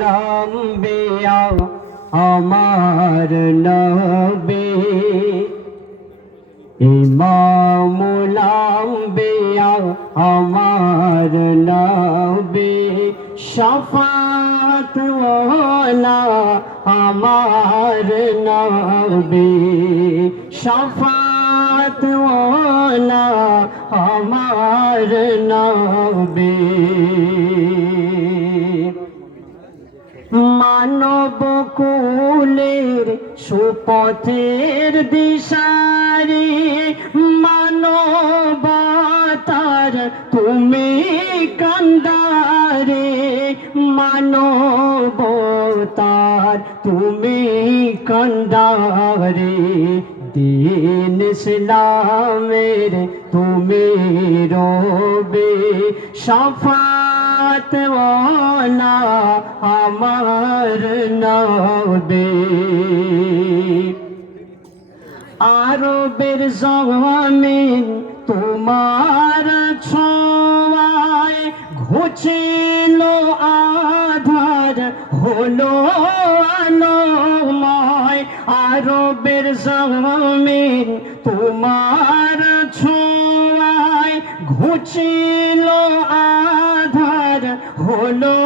লম্বিয়া আমার নবী ইমামুল আম্বিয়া আমার নবী শাফাত ওয়ালা আমার নবী শাফাত ওয়ালা আমার নবী মানব কুলের সুপথের দিশারি মানবতার তুমি কান্দারে মানবতার তুমি কান্দারে দিন ইসলামের তুমি রবে শাফাত ওয়ালা আমার নবী আরবের জমিন তোমার ছোঁয়ায় ঘুচিল আধার হলো আলোময় আরবের জমিন তোমার ছোঁয়ায় ঘুচিল আধার হলো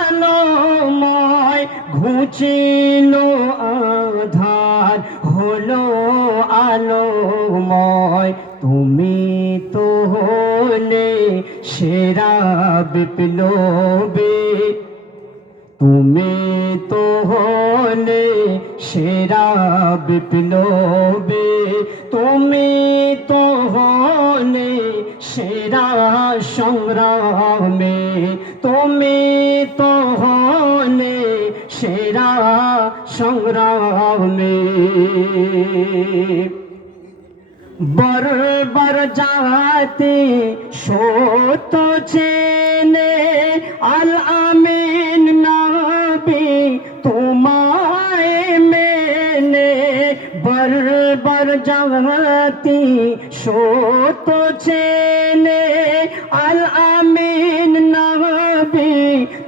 আলোময় ঘুচিল আধার হলো আলোময় তুমি তো হলে সেরা বিপ্লবী তুমি তো হলে সেরা বিপ্লবী তুমি তো হলে সেরা সংগ্রামে তুমি তো হলে সেরা সংগ্রামে বরবার জাতি সত্য চেনে আল আমিন নবী তোমায় মেনে বরবার জাতি সত্য চেনে আল আমিন নবী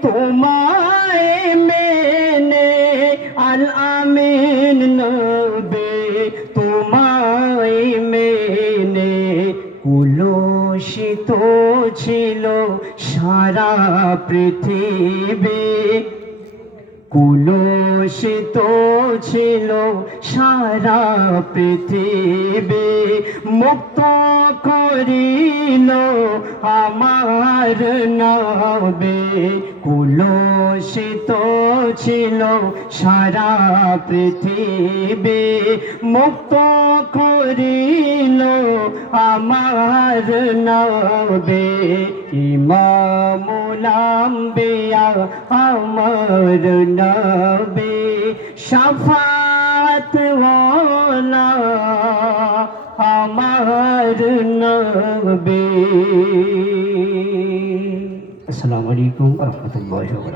তোমায় মেনে আল আমিন নবী তোমায় মেনে কুলসিত ছিল সারা পৃথিবী কুলসিত ছিল সারা পৃথিবী মুক্ত করিল আমার নবী কুলসিত ছিল সারা পৃথিবী মুক্ত করিল আমার নবী ইমামুল আম্বিয়া আমার নবী শাফাত ওয়ালা আমার নবী। আসসালামু আলাইকুম ওয়া রাহমাতুল্লাহি ওয়া বারাকাতুহু।